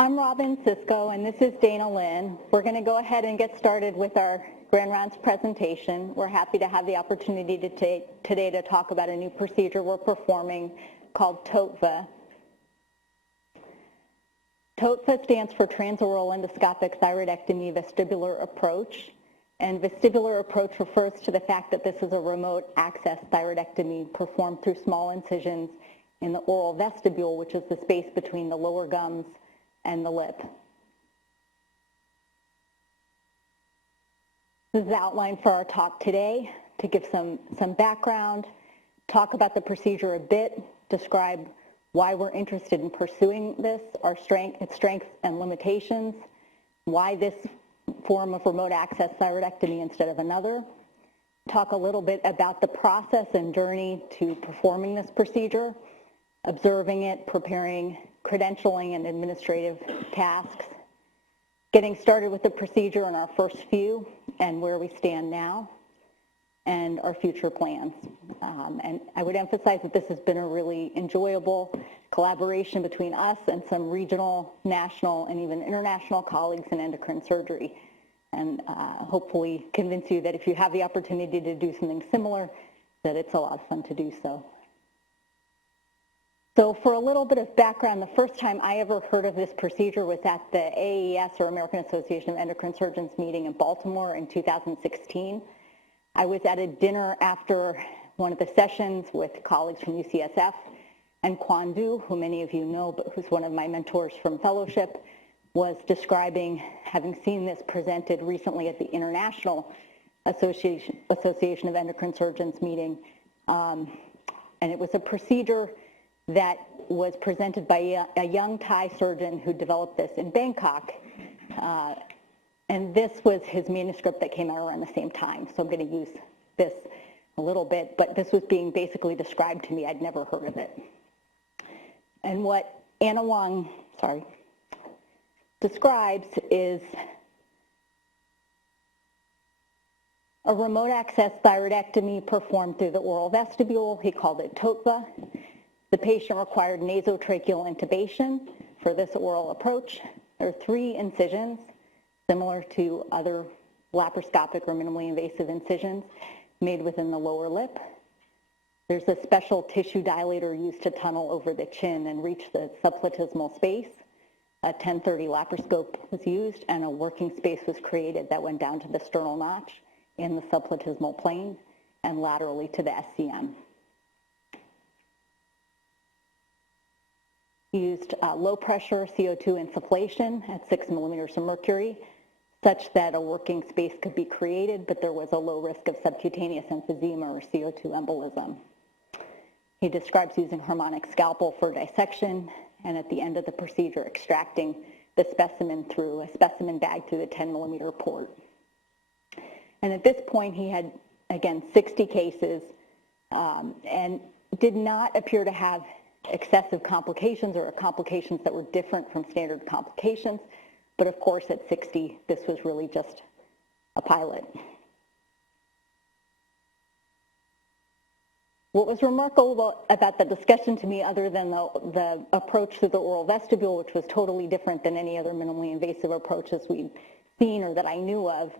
I'm Lin Cisco, and this is Dana Lin. We're going to go ahead and get started with our Grand Rounds presentation. We're happy to have the opportunity today to talk about a new procedure we're performing called TOETVA. TOETVA stands for Transoral Endoscopic Thyroidectomy Vestibular Approach, and vestibular approach refers to the fact that this is a remote access thyroidectomy performed through small incisions in the oral vestibule, which is the space between the lower gums and the lip. This is the outline for our talk today. To give some background, talk about the procedure a bit, describe why we're interested in pursuing this, its strengths and limitations, why this form of remote access thyroidectomy instead of another, talk a little bit about the process and journey to performing this procedure, observing it, preparing credentialing and administrative tasks, getting started with the procedure in our first few and where we stand now, and our future plans. And I would emphasize that this has been a really enjoyable collaboration between us and some regional, national, and even international colleagues in endocrine surgery, and hopefully convince you that if you have the opportunity to do something similar, that it's a lot of fun to do so. So for a little bit of background, the first time I ever heard of this procedure was at the AES, or American Association of Endocrine Surgeons, meeting in Baltimore in 2016. I was at a dinner after one of the sessions with colleagues from UCSF, and Quan Du, who many of you know, but who's one of my mentors from fellowship, was describing having seen this presented recently at the International Association of Endocrine Surgeons meeting. And it was a procedure that was presented by a young Thai surgeon who developed this in Bangkok. And this was his manuscript that came out around the same time. So I'm going to use this a little bit, but this was being basically described to me. I'd never heard of it. And what Anna Wong, describes is a remote access thyroidectomy performed through the oral vestibule. He called it TOETVA. The patient required nasotracheal intubation for this oral approach. There are 3 incisions, similar to other laparoscopic or minimally invasive incisions made within the lower lip. There's a special tissue dilator used to tunnel over the chin and reach the subplatysmal space. A 1030 laparoscope was used, and a working space was created that went down to the sternal notch in the subplatysmal plane and laterally to the SCM. Used low pressure CO2 insufflation at 6 millimeters of mercury, such that a working space could be created, but there was a low risk of subcutaneous emphysema or CO2 embolism. He describes using harmonic scalpel for dissection, and at the end of the procedure, extracting the specimen through a specimen bag through the 10 millimeter port. And at this point, he had, again, 60 cases and did not appear to have excessive complications or complications that were different from standard complications. But of course, at 60, this was really just a pilot. What was remarkable about the discussion to me, other than the approach through the oral vestibule, which was totally different than any other minimally invasive approaches we'd seen or that I knew of,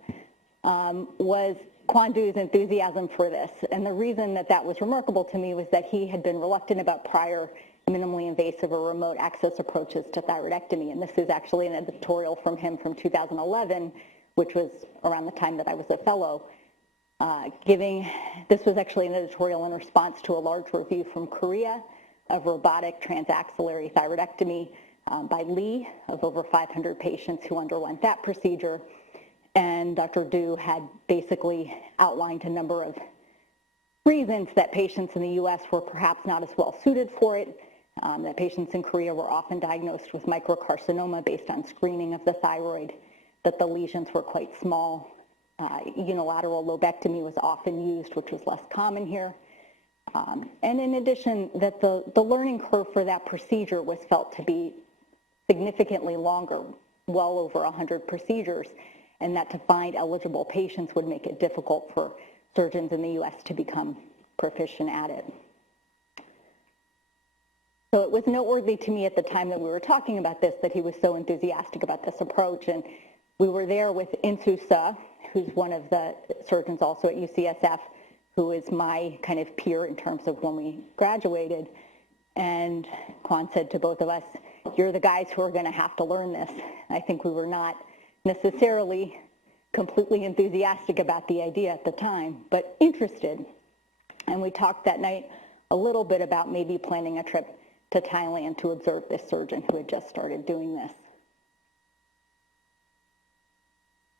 was Quan Du's enthusiasm for this. And the reason that that was remarkable to me was that he had been reluctant about prior minimally invasive or remote access approaches to thyroidectomy. And this is actually an editorial from him from 2011, which was around the time that I was a fellow. This was actually an editorial in response to a large review from Korea of robotic transaxillary thyroidectomy by Lee of over 500 patients who underwent that procedure. And Dr. Du had basically outlined a number of reasons that patients in the US were perhaps not as well suited for it, that patients in Korea were often diagnosed with microcarcinoma based on screening of the thyroid, that the lesions were quite small. Unilateral lobectomy was often used, which was less common here. And in addition, that the learning curve for that procedure was felt to be significantly longer, well over 100 procedures, and that to find eligible patients would make it difficult for surgeons in the US to become proficient at it. So it was noteworthy to me at the time that we were talking about this that he was so enthusiastic about this approach. And we were there with Insusa, who's one of the surgeons also at UCSF, who is my kind of peer in terms of when we graduated. And Quan said to both of us, "You're the guys who are going to have to learn this." I think we were not necessarily completely enthusiastic about the idea at the time, but interested. And we talked that night a little bit about maybe planning a trip to Thailand to observe this surgeon who had just started doing this.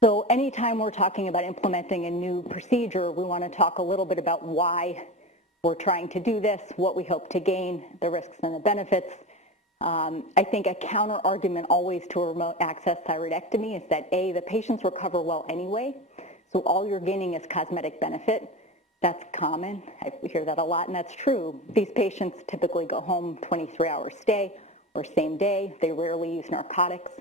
So anytime we're talking about implementing a new procedure, we want to talk a little bit about why we're trying to do this, what we hope to gain, the risks and the benefits. I think a counter argument always to a remote access thyroidectomy is that A, the patients recover well anyway, so all you're gaining is cosmetic benefit. That's common. I hear that a lot, and that's true. These patients typically go home 23-hour stay or same day. They rarely use narcotics.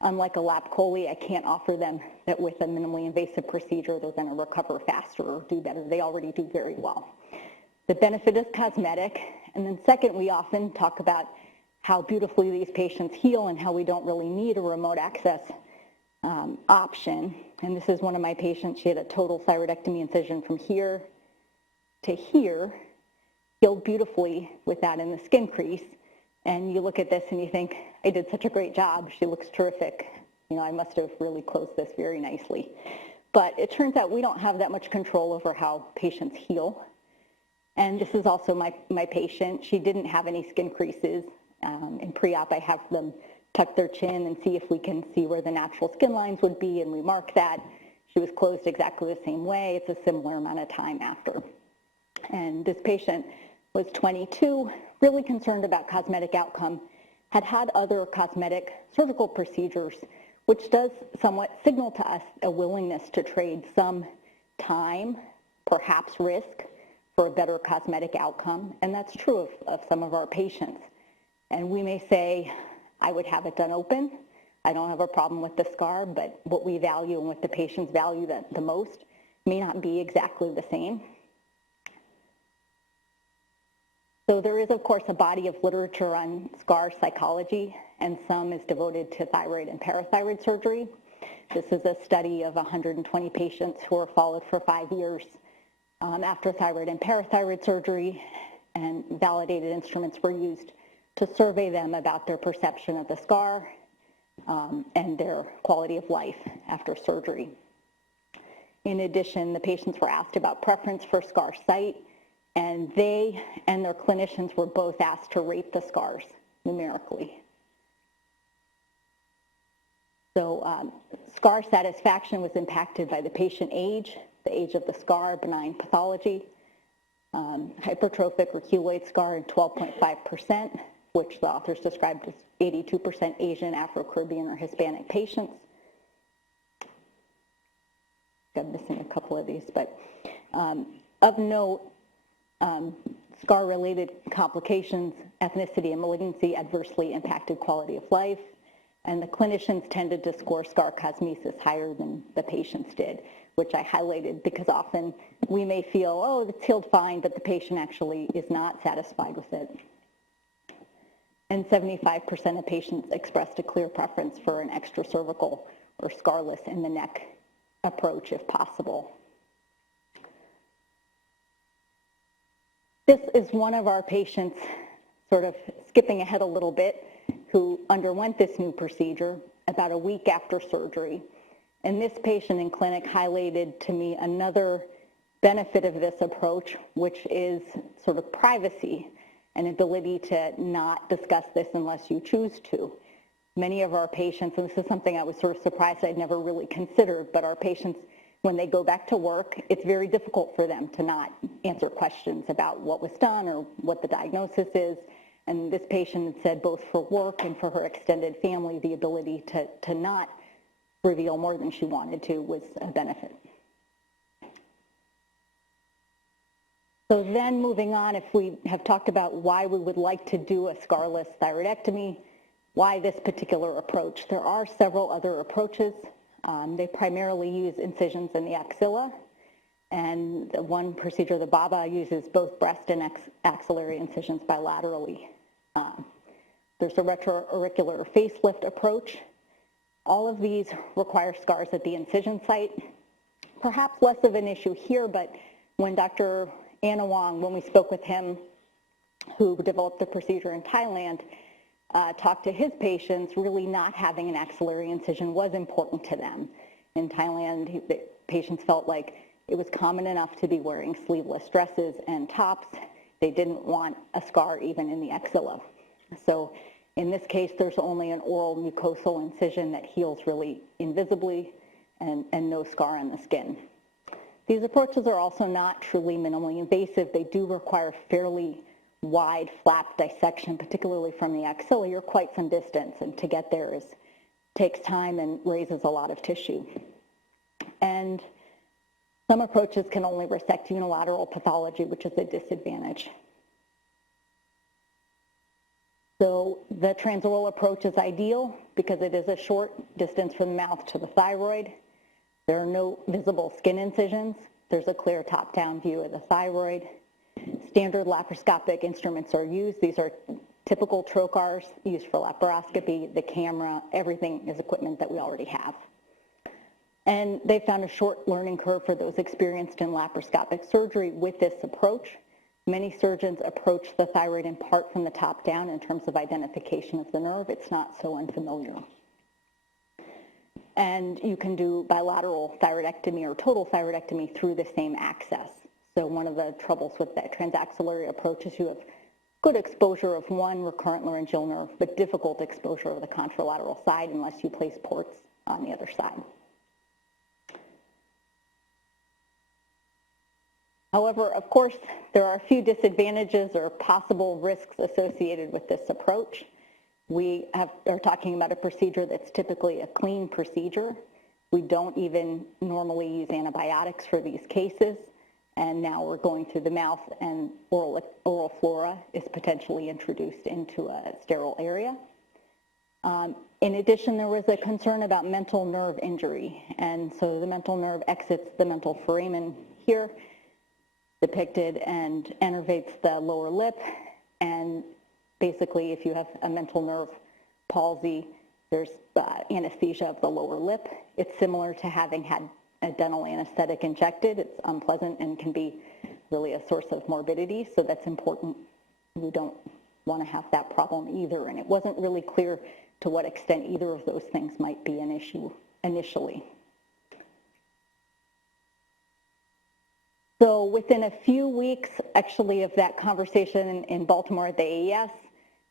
Unlike a lap chole, I can't offer them that with a minimally invasive procedure they're going to recover faster or do better. They already do very well. The benefit is cosmetic. And then second, we often talk about how beautifully these patients heal and how we don't really need a remote access option. And this is one of my patients. She had a total thyroidectomy incision from here to here, healed beautifully with that in the skin crease. And you look at this and you think, I did such a great job. She looks terrific. You know, I must have really closed this very nicely. But it turns out we don't have that much control over how patients heal. And this is also my patient. She didn't have any skin creases. In pre-op, I have them tuck their chin and see if we can see where the natural skin lines would be, and we mark that. She was closed exactly the same way. It's a similar amount of time after. And this patient was 22, really concerned about cosmetic outcome, had had other cosmetic surgical procedures, which does somewhat signal to us a willingness to trade some time, perhaps risk, for a better cosmetic outcome. And that's true of some of our patients. And we may say, I would have it done open. I don't have a problem with the scar, but what we value and what the patients value the most may not be exactly the same. So there is, of course, a body of literature on scar psychology, and some is devoted to thyroid and parathyroid surgery. This is a study of 120 patients who were followed for 5 years after thyroid and parathyroid surgery, and validated instruments were used to survey them about their perception of the scar and their quality of life after surgery. In addition, the patients were asked about preference for scar site, and they and their clinicians were both asked to rate the scars numerically. So scar satisfaction was impacted by the patient age, the age of the scar, benign pathology, hypertrophic or keloid scar in 12.5%, which the authors described as 82% Asian, Afro-Caribbean, or Hispanic patients. I'm missing a couple of these, but of note, scar-related complications, ethnicity, and malignancy adversely impacted quality of life, and the clinicians tended to score scar cosmesis higher than the patients did, which I highlighted because often we may feel, oh, it's healed fine, but the patient actually is not satisfied with it. And 75% of patients expressed a clear preference for an extracervical or scarless in the neck approach if possible. This is one of our patients, sort of skipping ahead a little bit, who underwent this new procedure about a week after surgery. And this patient in clinic highlighted to me another benefit of this approach, which is sort of privacy and ability to not discuss this unless you choose to. Many of our patients, and this is something I was sort of surprised I'd never really considered, but our patients, when they go back to work, it's very difficult for them to not answer questions about what was done or what the diagnosis is. And this patient said both for work and for her extended family, the ability to not reveal more than she wanted to was a benefit. So then moving on, if we have talked about why we would like to do a scarless thyroidectomy, why this particular approach? There are several other approaches. They primarily use incisions in the axilla, and the one procedure, the BABA, uses both breast and axillary incisions bilaterally. There's a retroauricular facelift approach. All of these require scars at the incision site. Perhaps less of an issue here, but when Dr. Anna Wong, when we spoke with him, who developed the procedure in Thailand, talked to his patients, really not having an axillary incision was important to them. In Thailand, the patients felt like it was common enough to be wearing sleeveless dresses and tops. They didn't want a scar even in the axilla. So in this case, there's only an oral mucosal incision that heals really invisibly and no scar on the skin. These approaches are also not truly minimally invasive. They do require fairly wide flap dissection, particularly from the axilla. You're quite some distance, and to get there takes time and raises a lot of tissue. And some approaches can only resect unilateral pathology, which is a disadvantage. So the transoral approach is ideal because it is a short distance from the mouth to the thyroid. There are no visible skin incisions. There's a clear top-down view of the thyroid. Standard laparoscopic instruments are used. These are typical trocars used for laparoscopy. The camera, everything is equipment that we already have. And they found a short learning curve for those experienced in laparoscopic surgery with this approach. Many surgeons approach the thyroid in part from the top down in terms of identification of the nerve. It's not so unfamiliar. And you can do bilateral thyroidectomy or total thyroidectomy through the same access. So one of the troubles with that transaxillary approach is you have good exposure of one recurrent laryngeal nerve, but difficult exposure of the contralateral side unless you place ports on the other side. However, of course, there are a few disadvantages or possible risks associated with this approach. We are talking about a procedure that's typically a clean procedure. We don't even normally use antibiotics for these cases, and now we're going through the mouth, and oral flora is potentially introduced into a sterile area. In addition, there was a concern about mental nerve injury, and so the mental nerve exits the mental foramen here, depicted, and innervates the lower lip, and basically if you have a mental nerve palsy, there's anesthesia of the lower lip. It's similar to having had a dental anesthetic injected. It's unpleasant and can be really a source of morbidity, so that's important. We don't want to have that problem either, and it wasn't really clear to what extent either of those things might be an issue initially. So within a few weeks, actually, of that conversation in Baltimore at the AES,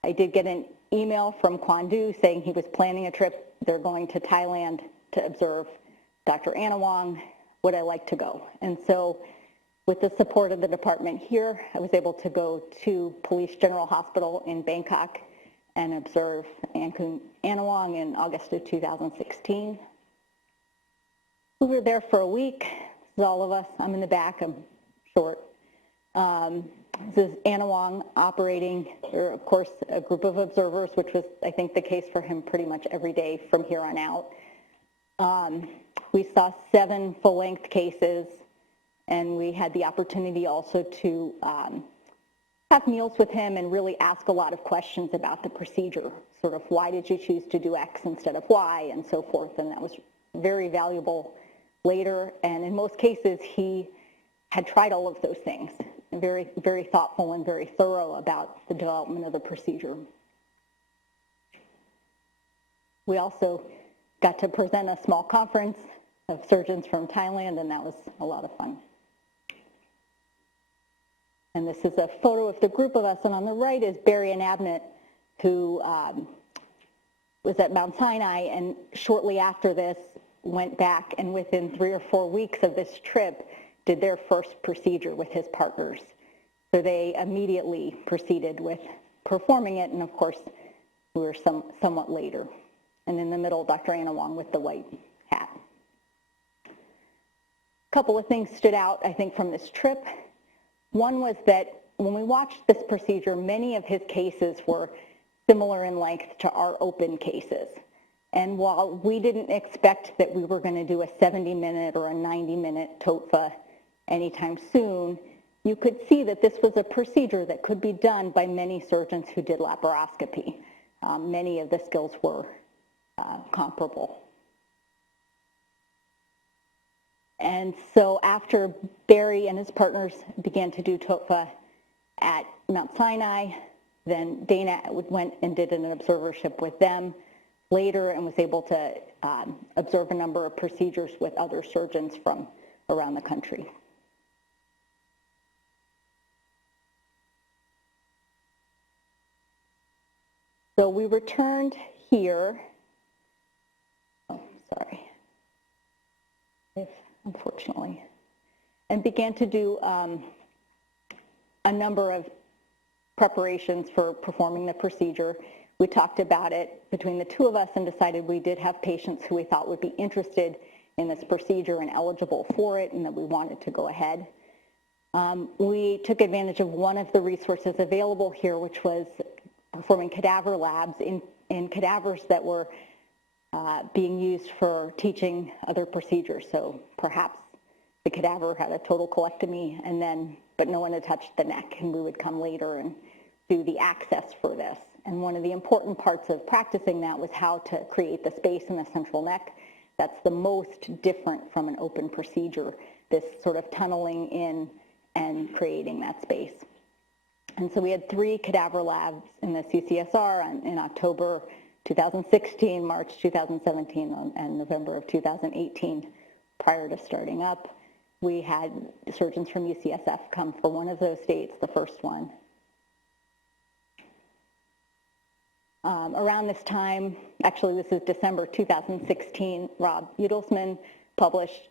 I did get an email from Kwandu saying he was planning a trip. They're going to Thailand to observe Dr. Anna Wong. Would I like to go? And so with the support of the department here, I was able to go to Police General Hospital in Bangkok and observe Anna Wong in August of 2016. We were there for a week. This is all of us. I'm in the back. I'm short. This is Anna Wong operating. There are, of course, a group of observers, which was, I think, the case for him pretty much every day from here on out. We saw 7 full-length cases, and we had the opportunity also to have meals with him and really ask a lot of questions about the procedure, sort of why did you choose to do X instead of Y, and so forth, and that was very valuable later. And in most cases, he had tried all of those things, and very, very thoughtful and very thorough about the development of the procedure. We also got to present a small conference of surgeons from Thailand, and that was a lot of fun. And this is a photo of the group of us, and on the right is Barry and Abnett, who was at Mount Sinai, and shortly after this went back, and within 3 or 4 weeks of this trip, did their first procedure with his partners. So they immediately proceeded with performing it, and of course, we were somewhat later. And in the middle, Dr. Anna Wong with the white hat. A couple of things stood out, I think, from this trip. One was that when we watched this procedure, many of his cases were similar in length to our open cases. And while we didn't expect that we were going to do a 70-minute or a 90-minute TOETVA anytime soon, you could see that this was a procedure that could be done by many surgeons who did laparoscopy. Many of the skills were comparable. And so after Barry and his partners began to do TOFA at Mount Sinai, then Dana went and did an observership with them later and was able to observe a number of procedures with other surgeons from around the country. So we returned here, unfortunately, and began to do a number of preparations for performing the procedure. We talked about it between the two of us and decided we did have patients who we thought would be interested in this procedure and eligible for it and that we wanted to go ahead. We took advantage of one of the resources available here, which was performing cadaver labs in cadavers that were being used for teaching other procedures. So perhaps the cadaver had a total colectomy but no one had touched the neck, and we would come later and do the access for this. And one of the important parts of practicing that was how to create the space in the central neck. That's the most different from an open procedure, this sort of tunneling in and creating that space. And so we had 3 cadaver labs in the CCSR in October 2016, March 2017, and November of 2018 prior to starting up. We had surgeons from UCSF come for one of those dates, the first one. Around this time, actually this is December 2016, Rob Udelsman published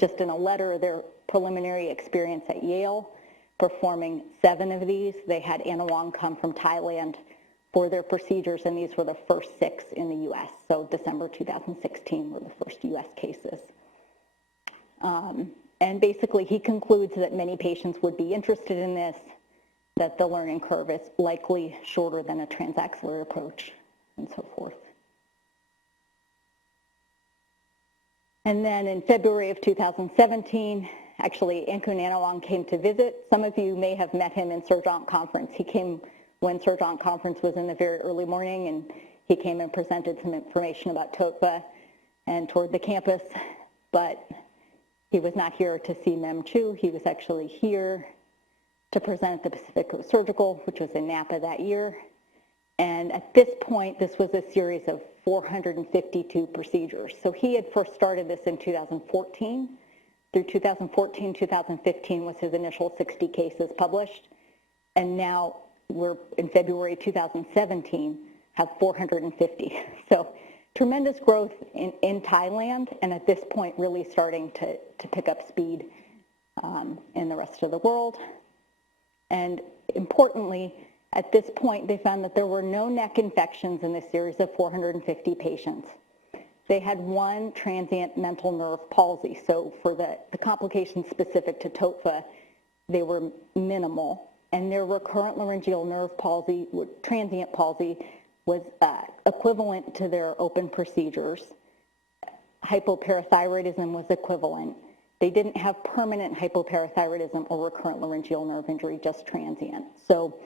just in a letter, their preliminary experience at Yale, performing 7 of these. They had Anna Wong come from Thailand for their procedures, and these were the first 6 in the US. So December 2016 were the first US cases. And basically he concludes that many patients would be interested in this, that the learning curve is likely shorter than a transaxillary approach, and so forth. And then in February of 2017, actually, Ankun Anawang came to visit. Some of you may have met him in Surgeon Conference. He came when Surgeon Conference was in the very early morning, and he came and presented some information about TOETVA and toured the campus, but he was not here to see Mem Chu. He was actually here to present at the Pacific Coast Surgical, which was in Napa that year. And at this point, this was a series of 452 procedures. So he had first started this in 2014. Through 2014, 2015 was his initial 60 cases published. And now we're in February 2017, have 450. So tremendous growth in Thailand, and at this point really starting to pick up speed in the rest of the world. And importantly, at this point, they found that there were no neck infections in this series of 450 patients. They had 1 transient mental nerve palsy. So for the complications specific to TOFA, they were minimal. And their recurrent laryngeal nerve palsy, transient palsy, was equivalent to their open procedures. Hypoparathyroidism was equivalent. They didn't have permanent hypoparathyroidism or recurrent laryngeal nerve injury, just transient. So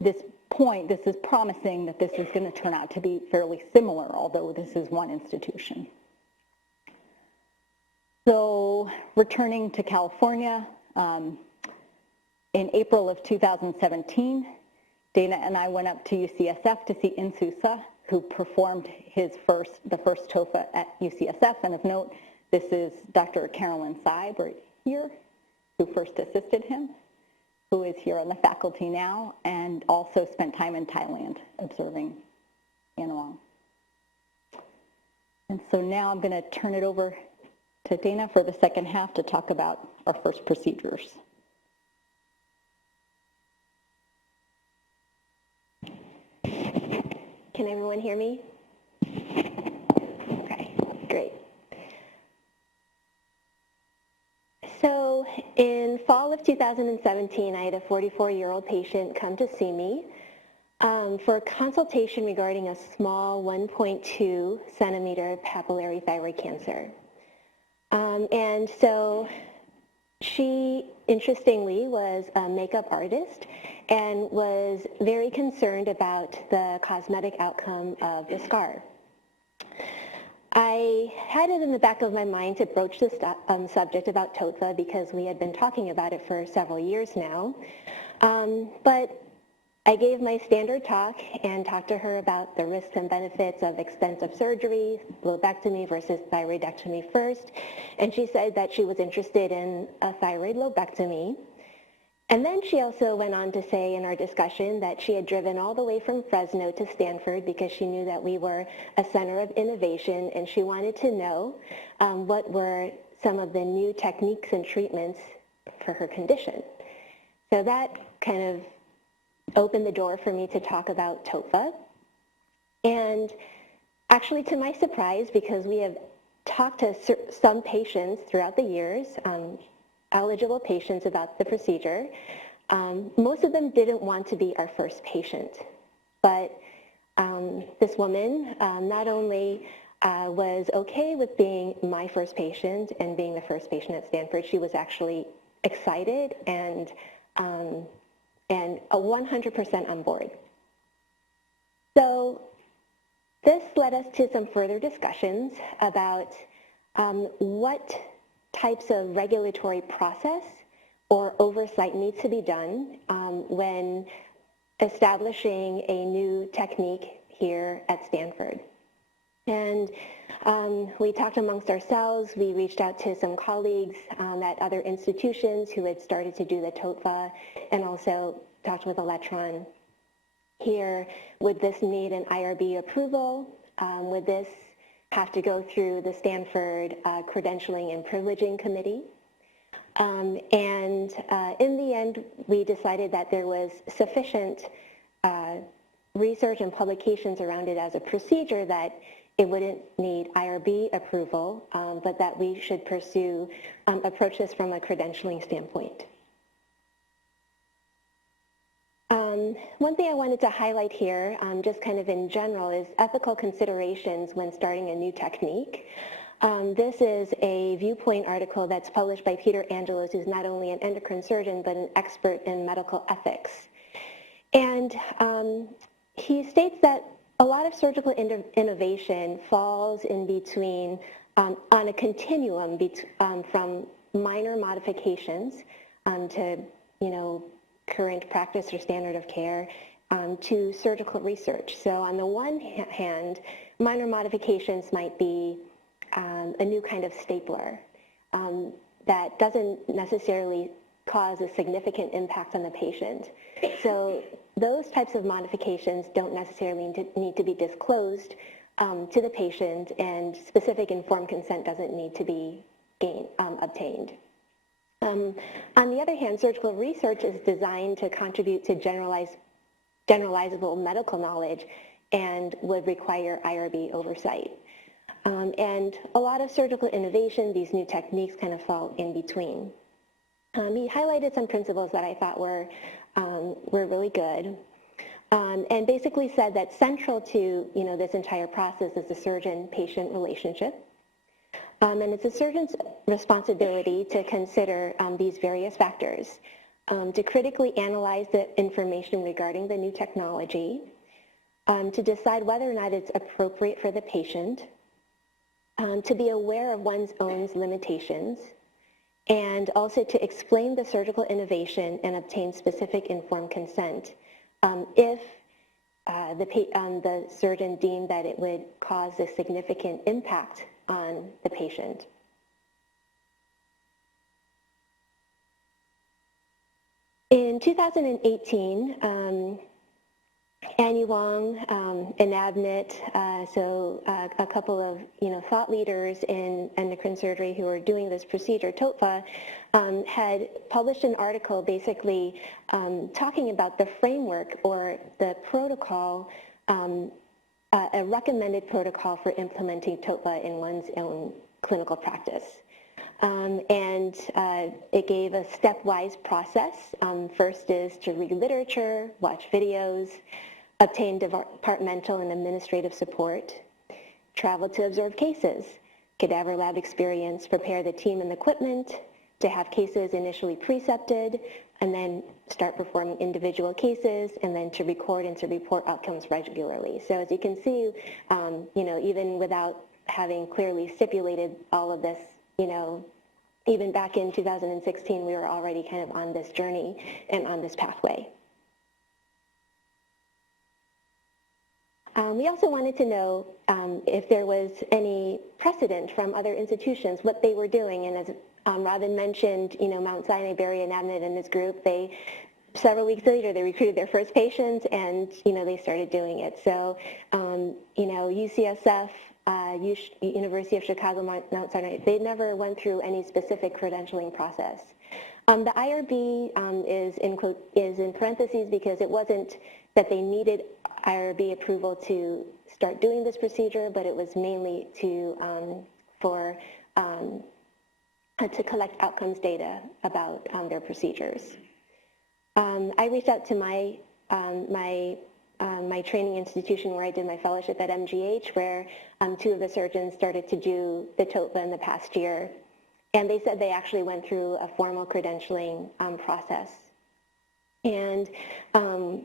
this is promising that this is going to turn out to be fairly similar, although this is one institution. So returning to California, in April of 2017, Dana and I went up to UCSF to see Insusa, who performed the first TOFA at UCSF. And of note, this is Dr. Carolyn Saib right here, who first assisted him, who is here on the faculty now, and also spent time in Thailand observing Anawang. And so now I'm going to turn it over to Dana for the second half to talk about our first procedures. Can everyone hear me? Okay, great. So in fall of 2017, I had a 44-year-old patient come to see me for a consultation regarding a small 1.2 centimeter papillary thyroid cancer. And so She, interestingly, was a makeup artist and was very concerned about the cosmetic outcome of the scar. I had it in the back of my mind to broach this subject about TOETVA because we had been talking about it for several years now. But I gave my standard talk and talked to her about the risks and benefits of expensive surgery, lobectomy versus thyroidectomy first, and she said that she was interested in a thyroid lobectomy. And then she also went on to say in our discussion that she had driven all the way from Fresno to Stanford because she knew that we were a center of innovation, and she wanted to know what were some of the new techniques and treatments for her condition. So that kind of opened the door for me to talk about TOFA. And actually, to my surprise, because we have talked to some patients throughout the years, eligible patients about the procedure, most of them didn't want to be our first patient. But this woman not only was okay with being my first patient and being the first patient at Stanford, she was actually excited and 100% on board. So this led us to some further discussions about what types of regulatory process or oversight needs to be done when establishing a new technique here at Stanford. And we talked amongst ourselves. We reached out to some colleagues at other institutions who had started to do the TOETVA, and also talked with Electron here. Would this need an IRB approval? Would this have to go through the Stanford Credentialing and Privileging Committee? And in the end, we decided that there was sufficient research and publications around it as a procedure that it wouldn't need IRB approval, but that we should approach this from a credentialing standpoint. One thing I wanted to highlight here, just kind of in general, is ethical considerations when starting a new technique. This is a Viewpoint article that's published by Peter Angelos, who's not only an endocrine surgeon, but an expert in medical ethics. And he states that a lot of surgical innovation falls in between, on a continuum from minor modifications to, current practice or standard of care to surgical research. So on the one hand, minor modifications might be a new kind of stapler that doesn't necessarily cause a significant impact on the patient. So those types of modifications don't necessarily need to be disclosed to the patient, and specific informed consent doesn't need to be obtained. On the other hand, surgical research is designed to contribute to generalizable medical knowledge and would require IRB oversight. And a lot of surgical innovation, these new techniques kind of fall in between. He highlighted some principles that I thought were really good, and basically said that central to this entire process is the surgeon-patient relationship. And it's a surgeon's responsibility to consider these various factors, to critically analyze the information regarding the new technology, to decide whether or not it's appropriate for the patient, to be aware of one's own limitations, and also to explain the surgical innovation and obtain specific informed consent if the surgeon deemed that it would cause a significant impact on the patient. In 2018, Annie Wong and Abnett, a couple of thought leaders in endocrine surgery who are doing this procedure, TOETVA, had published an article basically talking about the framework or the protocol, a recommended protocol for implementing TOETVA in one's own clinical practice. And it gave a stepwise process. First is to read literature, watch videos, obtain departmental and administrative support, travel to observe cases, cadaver lab experience, prepare the team and equipment, to have cases initially precepted, and then start performing individual cases, and then to record and to report outcomes regularly. So as you can see, even without having clearly stipulated all of this, even back in 2016, we were already kind of on this journey and on this pathway. We also wanted to know if there was any precedent from other institutions, what they were doing. And as Robin mentioned, Mount Sinai, Barry and Abnett and his group, several weeks later, they recruited their first patients and, they started doing it. So, UCSF, University of Chicago, Mount Sinai, they never went through any specific credentialing process. The IRB is in parentheses because it wasn't that they needed IRB approval to start doing this procedure, but it was mainly to collect outcomes data about their procedures. I reached out to my training institution where I did my fellowship at MGH, where two of the surgeons started to do the TOETVA in the past year, and they said they actually went through a formal credentialing process. And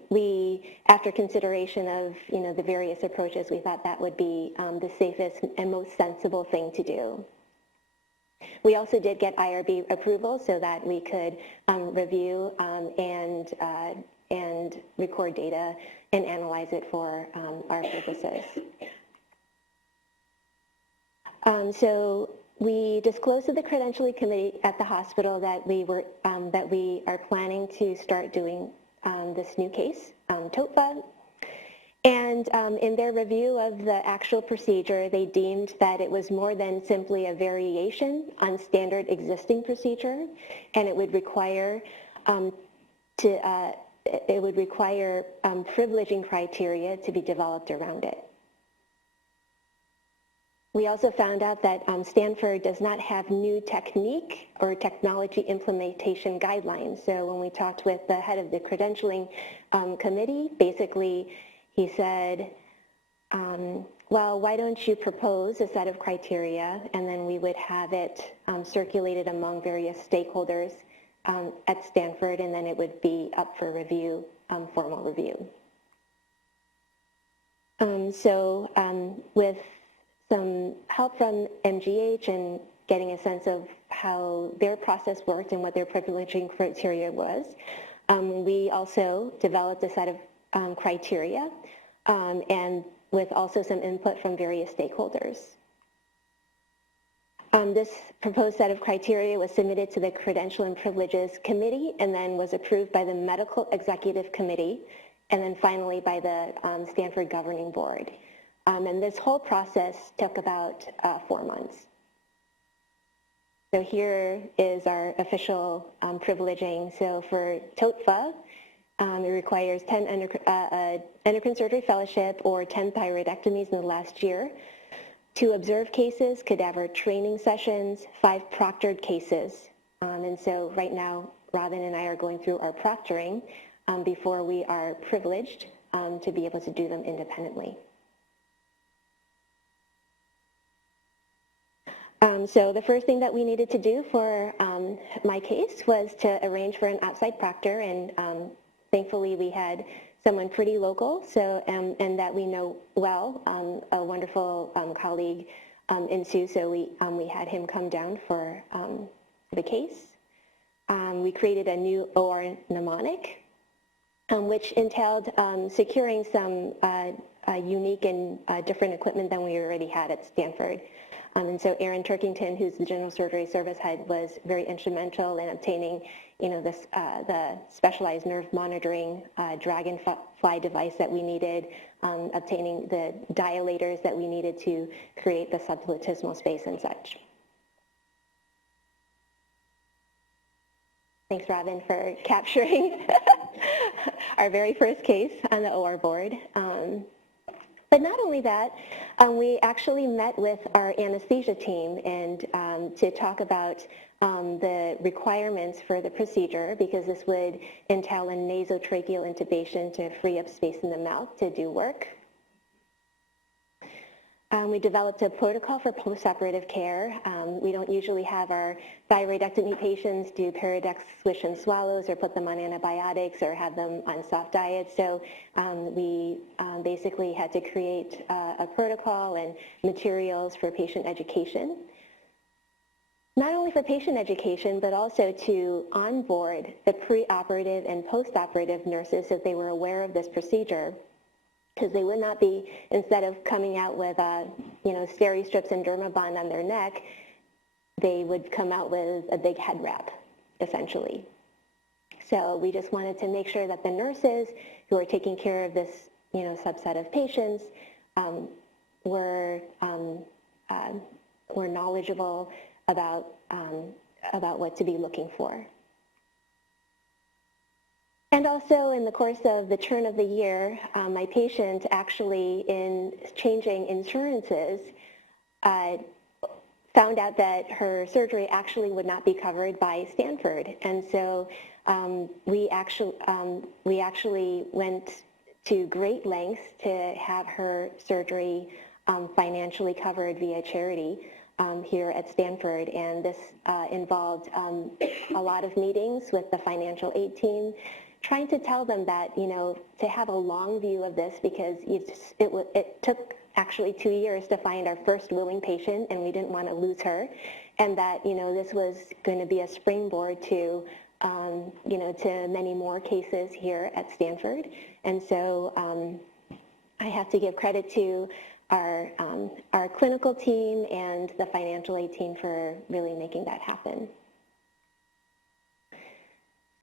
we, after consideration of the various approaches, we thought that would be the safest and most sensible thing to do. We also did get IRB approval so that we could review and record data and analyze it for our purposes. So we disclosed to the credentialing committee at the hospital that we are planning to start doing this new case, TOFA. And in their review of the actual procedure, they deemed that it was more than simply a variation on standard existing procedure, and it would require privileging criteria to be developed around it. We also found out that Stanford does not have new technique or technology implementation guidelines. So when we talked with the head of the credentialing committee, basically he said, well, why don't you propose a set of criteria, and then we would have it circulated among various stakeholders at Stanford, and then it would be up for review, formal review. With some help from MGH and getting a sense of how their process worked and what their privileging criteria was, we also developed a set of criteria and with also some input from various stakeholders. This proposed set of criteria was submitted to the Credential and Privileges Committee and then was approved by the Medical Executive Committee and then finally by the Stanford Governing Board. And this whole process took about 4 months. So here is our official privileging. So for TOETVA, it requires 10 endocrine surgery fellowship or 10 thyroidectomies in the last year, 2 observed cases, cadaver training sessions, 5 proctored cases. And so right now, Robin and I are going through our proctoring before we are privileged to be able to do them independently. So the first thing that we needed to do for my case was to arrange for an outside proctor, and thankfully we had someone pretty local, so and that we know well, a wonderful colleague in Sue, so we had him come down for the case. We created a new OR mnemonic, which entailed securing some unique and different equipment than we already had at Stanford. And so Aaron Turkington, who's the general surgery service head, was very instrumental in obtaining, the specialized nerve monitoring dragonfly device that we needed, obtaining the dilators that we needed to create the subplatysmal space and such. Thanks, Robin, for capturing our very first case on the OR board. But not only that, we actually met with our anesthesia team and to talk about the requirements for the procedure, because this would entail a nasotracheal intubation to free up space in the mouth to do work. We developed a protocol for postoperative care. We don't usually have our thyroidectomy patients do Paradex swish and swallows or put them on antibiotics or have them on soft diets. So we basically had to create a protocol and materials for patient education. Not only for patient education, but also to onboard the preoperative and postoperative nurses so they were aware of this procedure, because they would not be, instead of coming out with steri strips and dermabond on their neck, they would come out with a big head wrap, essentially. So we just wanted to make sure that the nurses who are taking care of this subset of patients were knowledgeable about what to be looking for. And also in the course of the turn of the year, my patient actually, in changing insurances, found out that her surgery actually would not be covered by Stanford. And so we actually went to great lengths to have her surgery financially covered via charity here at Stanford. And this involved a lot of meetings with the financial aid team, trying to tell them that, to have a long view of this, because it took actually 2 years to find our first willing patient, and we didn't want to lose her, and that, this was going to be a springboard to, to many more cases here at Stanford. And so I have to give credit to our clinical team and the financial aid team for really making that happen.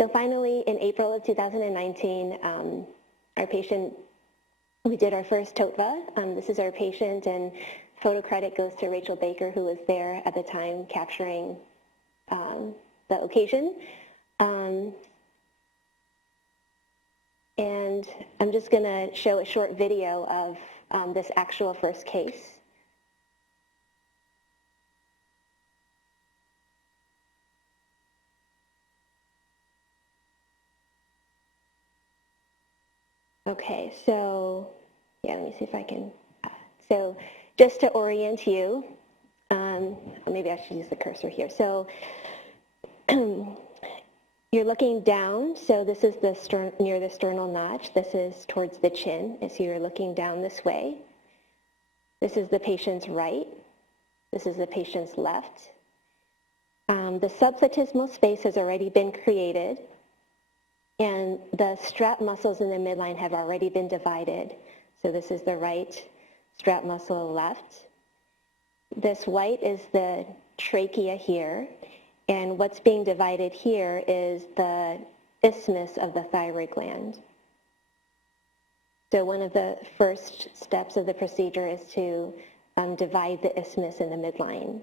So finally, in April of 2019, our patient, we did our first TOETVA. This is our patient, and photo credit goes to Rachel Baker, who was there at the time capturing the occasion. And I'm just going to show a short video of this actual first case. Okay, so yeah, let me see if I can. So just to orient you, maybe I should use the cursor here. So you're looking down, so this is the near the sternal notch. This is towards the chin, and so you're looking down this way. This is the patient's right. This is the patient's left. The subplatysmal space has already been created, and the strap muscles in the midline have already been divided. So this is the right strap muscle, left. This white is the trachea here, and what's being divided here is the isthmus of the thyroid gland. So one of the first steps of the procedure is to divide the isthmus in the midline.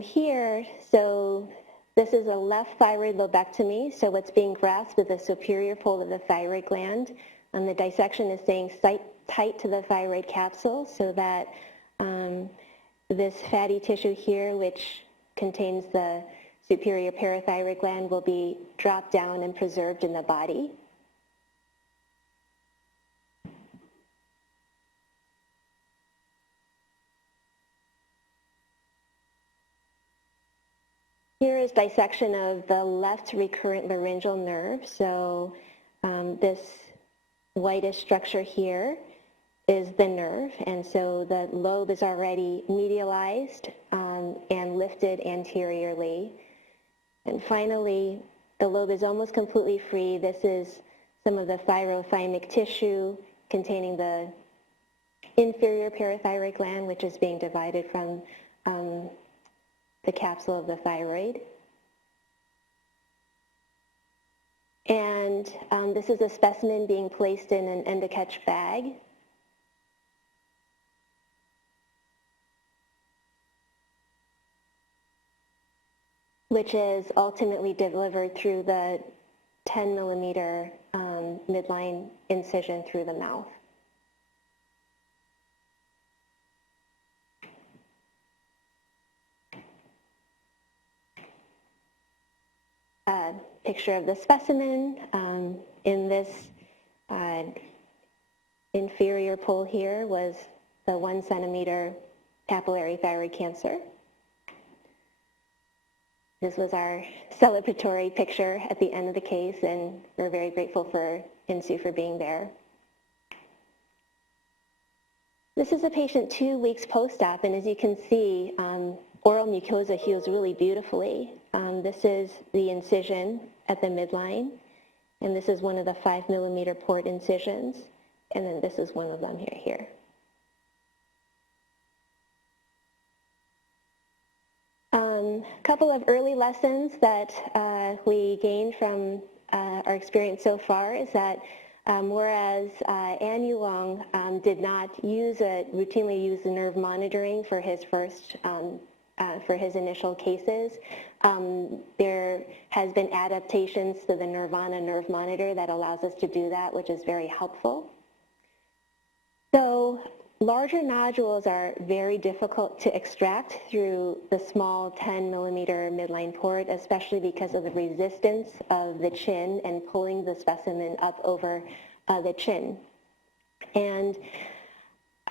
Here, so this is a left thyroid lobectomy, so what's being grasped is the superior fold of the thyroid gland. The dissection is staying tight to the thyroid capsule so that this fatty tissue here, which contains the superior parathyroid gland, will be dropped down and preserved in the body. Here is dissection of the left recurrent laryngeal nerve. So this whitish structure here is the nerve, and so the lobe is already medialized and lifted anteriorly. And finally, the lobe is almost completely free. This is some of the thyrothymic tissue containing the inferior parathyroid gland, which is being divided from the capsule of the thyroid. And this is a specimen being placed in an EndoCatch bag. which is ultimately delivered through the 10 millimeter midline incision through the mouth. Picture of the specimen. In this inferior pole here was the 1 centimeter papillary thyroid cancer. This was our celebratory picture at the end of the case, and we're very grateful for INSU for being there. This is a patient 2 weeks post-op, and as you can see, oral mucosa heals really beautifully. This is the incision at the midline, and this is one of the 5 millimeter port incisions, and then this is one of them here. A couple of early lessons that we gained from our experience so far is that whereas An Yulong did not routinely use the nerve monitoring for his for his initial cases, there has been adaptations to the Nirvana nerve monitor that allows us to do that, which is very helpful. So larger nodules are very difficult to extract through the small 10 millimeter midline port, especially because of the resistance of the chin and pulling the specimen up over the chin. And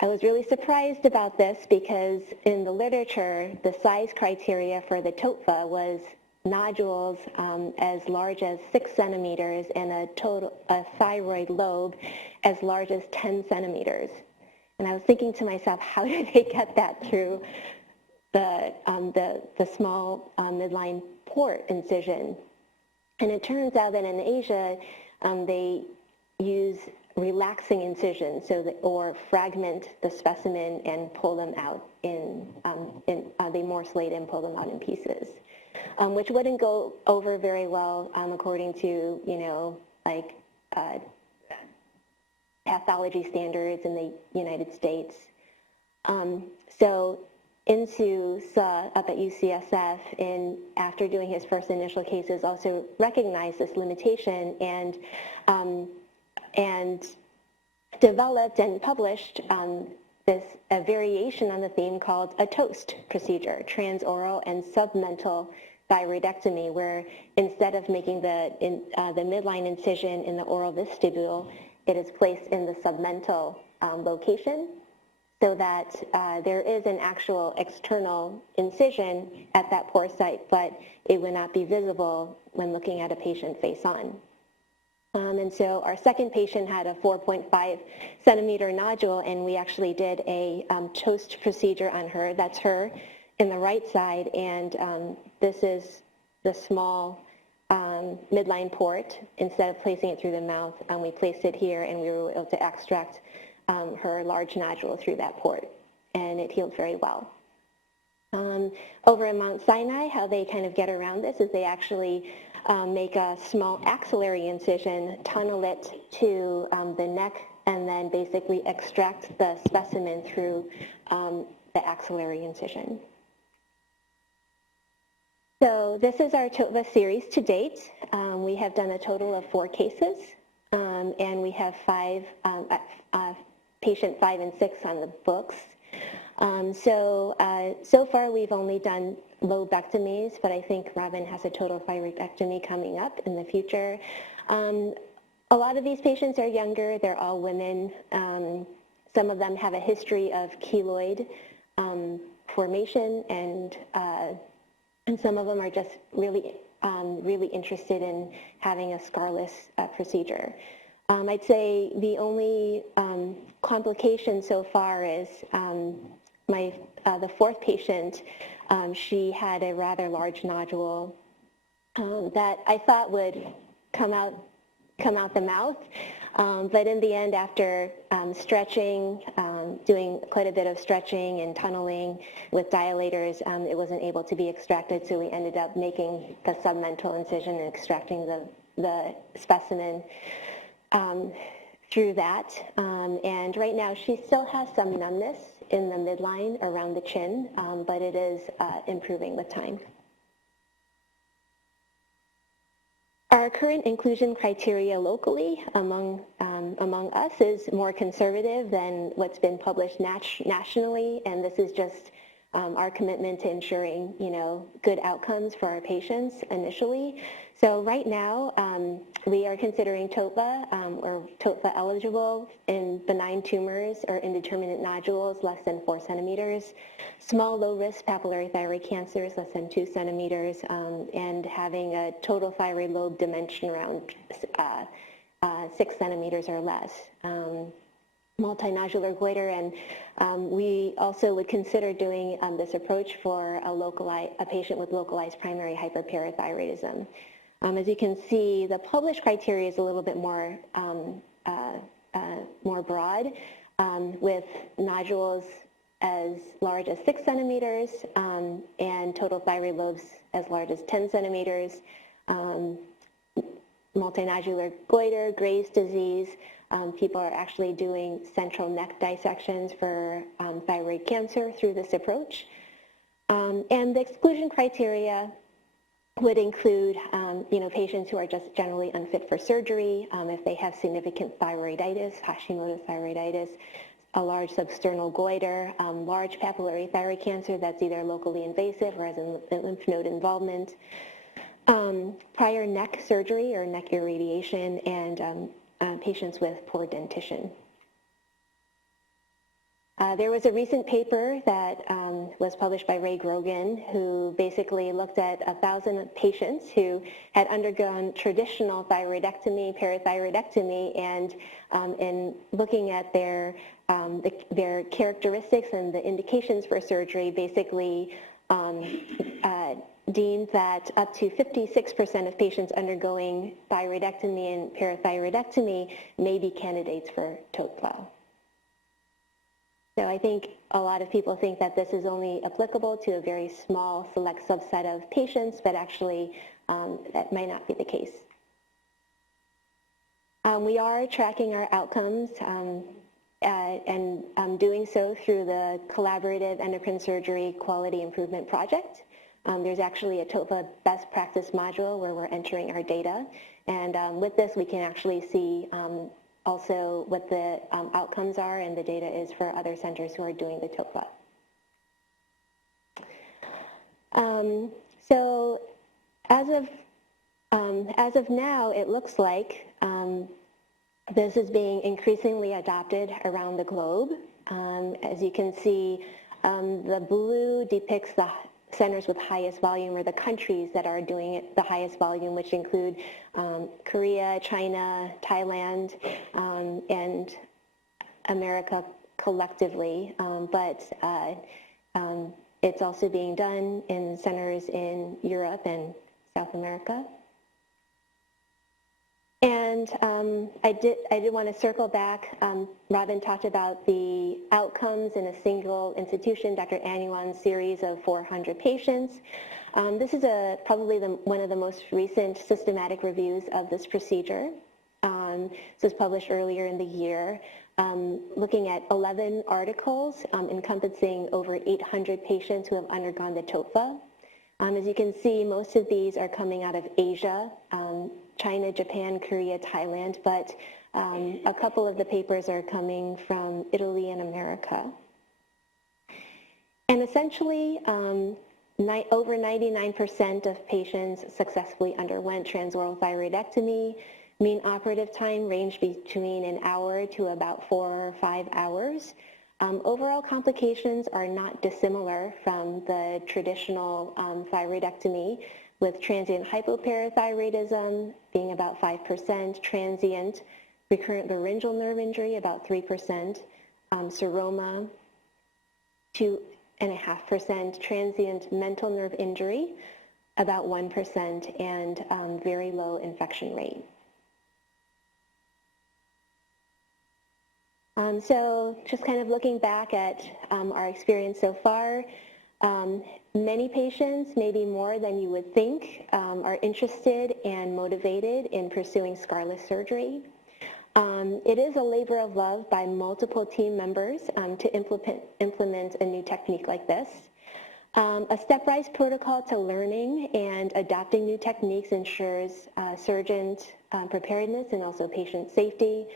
I was really surprised about this because in the literature, the size criteria for the TOETVA was nodules as large as 6 centimeters and a thyroid lobe as large as 10 centimeters. And I was thinking to myself, how did they get that through the small midline port incision? And it turns out that in Asia, they use relaxing incisions, or fragment the specimen and pull them out they morcellate and pull them out in pieces, which wouldn't go over very well according to, like pathology standards in the United States. So INSU saw up at UCSF, and after doing his first initial cases, also recognized this limitation and developed and published a variation on the theme called a TOAST procedure, transoral and submental thyroidectomy, where instead of making the midline incision in the oral vestibule, it is placed in the submental location, so that there is an actual external incision at that pore site, but it would not be visible when looking at a patient face on. And so our second patient had a 4.5 centimeter nodule, and we actually did a TOAST procedure on her. That's her in the right side, and this is the small midline port. Instead of placing it through the mouth, we placed it here, and we were able to extract her large nodule through that port, and it healed very well. Over in Mount Sinai, how they kind of get around this is they actually make a small axillary incision, tunnel it to the neck, and then basically extract the specimen through the axillary incision. So this is our TOETVA series to date. We have done a total of 4 cases, and we have patient 5 and 6 on the books. So far we've only done lobectomies, but I think Robin has a total thyroidectomy coming up in the future. A lot of these patients are younger. They're all women. Some of them have a history of keloid formation, and some of them are just really interested in having a Scarless procedure. I'd say the only complication so far is the 4th patient. She had a rather large nodule that I thought would come out the mouth, but in the end, after stretching, doing quite a bit of stretching and tunneling with dilators, it wasn't able to be extracted, so we ended up making the submental incision and extracting the specimen through that. And right now, she still has some numbness in the midline around the chin, but it is improving with time. Our current inclusion criteria locally among us is more conservative than what's been published nationally, and this is just our commitment to ensuring, good outcomes for our patients initially. So right now, we are considering TOFA or TOFA eligible in benign tumors or indeterminate nodules less than 4 centimeters, small low-risk papillary thyroid cancers less than 2 centimeters, and having a total thyroid lobe dimension around 6 centimeters or less. Multinodular goiter, and we also would consider doing this approach for a patient with localized primary hyperparathyroidism. As you can see, the published criteria is a little bit more broad, with nodules as large as 6 centimeters and total thyroid lobes as large as 10 centimeters. Multinodular goiter, Graves' disease. People are actually doing central neck dissections for thyroid cancer through this approach. And the exclusion criteria would include, patients who are just generally unfit for surgery, if they have significant thyroiditis, Hashimoto's thyroiditis, a large substernal goiter, large papillary thyroid cancer that's either locally invasive or has a lymph node involvement, prior neck surgery or neck irradiation, and patients with poor dentition. There was a recent paper that was published by Ray Grogan, who basically looked at 1,000 patients who had undergone traditional thyroidectomy, parathyroidectomy, and in looking at their characteristics and the indications for surgery, basically deemed that up to 56% of patients undergoing thyroidectomy and parathyroidectomy may be candidates for TOETVA. So I think a lot of people think that this is only applicable to a very small select subset of patients, but actually that might not be the case. We are tracking our outcomes and doing so through the Collaborative Endocrine Surgery Quality Improvement Project. There's actually a TOFA best practice module where we're entering our data, and with this we can actually see also what the outcomes are, and the data is for other centers who are doing the TOFA. So as of now, it looks like this is being increasingly adopted around the globe. As you can see, the blue depicts the centers with highest volume, or the countries that are doing it the highest volume, which include Korea, China, Thailand, and America collectively. But it's also being done in centers in Europe and South America. And I did want to circle back. Robin talked about the outcomes in a single institution, Dr. Anyuan's series of 400 patients. This is probably one of the most recent systematic reviews of this procedure. This was published earlier in the year, looking at 11 articles encompassing over 800 patients who have undergone the TOFA. As you can see, most of these are coming out of Asia, China, Japan, Korea, Thailand, but a couple of the papers are coming from Italy and America. And essentially, over 99% of patients successfully underwent transoral thyroidectomy. Mean operative time ranged between an hour to about 4 or 5 hours. Overall complications are not dissimilar from the traditional thyroidectomy, with transient hypoparathyroidism being about 5%, transient recurrent laryngeal nerve injury about 3%, seroma 2.5%, transient mental nerve injury about 1%, and very low infection rate. So just kind of looking back at our experience so far, many patients, maybe more than you would think, are interested and motivated in pursuing Scarless surgery. It is a labor of love by multiple team members to implement a new technique like this. A stepwise protocol to learning and adopting new techniques ensures surgeon preparedness and also patient safety.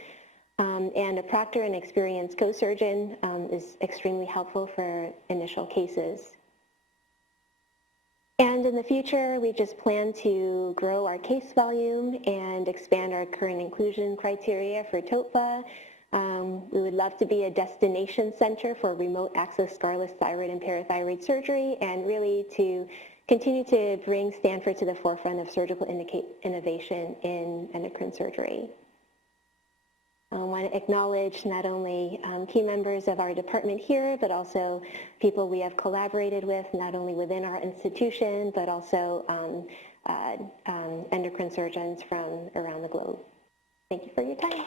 And a proctor and experienced co-surgeon is extremely helpful for initial cases. And in the future, we just plan to grow our case volume and expand our current inclusion criteria for TOETVA. We would love to be a destination center for remote access scarless thyroid and parathyroid surgery, and really to continue to bring Stanford to the forefront of surgical innovation in endocrine surgery. I want to acknowledge not only key members of our department here, but also people we have collaborated with, not only within our institution, but also endocrine surgeons from around the globe. Thank you for your time.